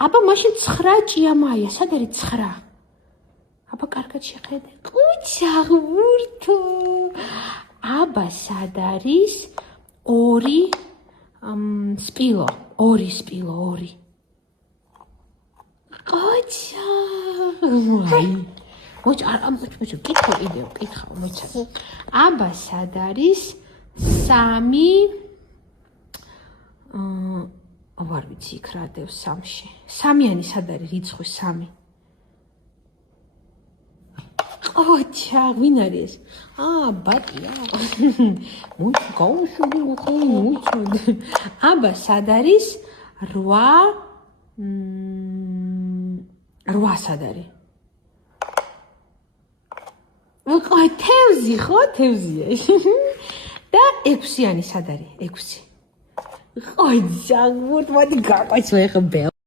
აბა მაშინ 9 ჭიამაია, სად არის 9? აბა კარგად შეხედე. კუჩა ღმურთო. აბა სად არის 2 სპილო, 2 სპილო, 2. კუჩა. მოიცა, მოიცა, კითხო კიდევ, კითხო, მოიცა. აბა სად არის 3 არ ვიცი იქ რა დევს 3-ში. 3-იანი სად არის რიცხვი 3? კოჩა, ვინ არის? ბატია. მოიცა, გაუშვები უხელი მოიცოდე. აბა სად არის 8 სად არის? ვიყო თევზი ხო? თევზია. და 6-იანი სად არის? 6. Ой, загвурт, моди какой свой хбел.